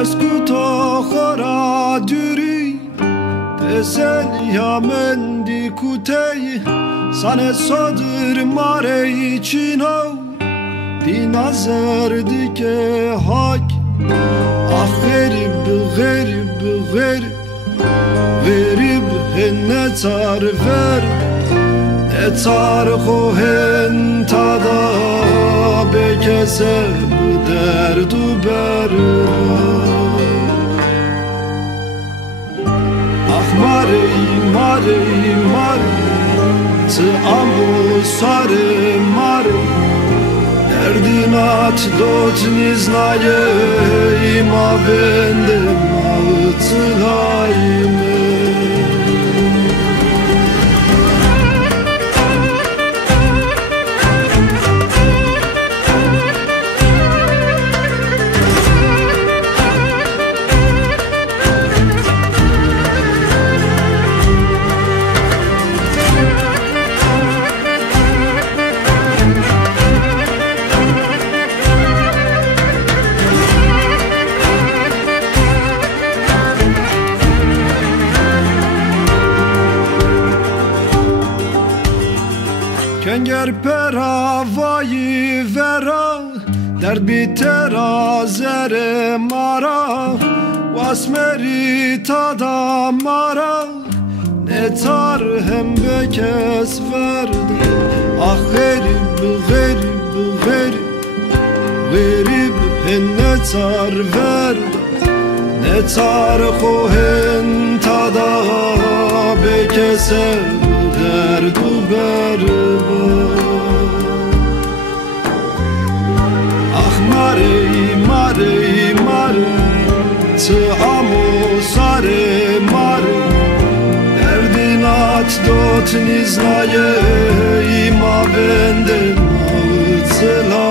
Escuto chora duri Teselya mendi kutei Sane sodır mare içino Di nazar dike hak Ah garib garib garib Garib henne tar ver Ne tar kohen tada Bekese derdu berra Ah marey marey marey Tı amu sare marey Derdin at dot niznaye ima vendem ağıtılayme Kenger pera vayi vera Derd bitera zere mara Vasmeri tada mara Ne tar hem bekes verdi Ah garib garib garib Garib ne tar verdi Ne tar kohen tada bekese derdu berba Ah marey marey marey Tı amu sare marey Derdin at dot niznaye ima vendem ağıtıla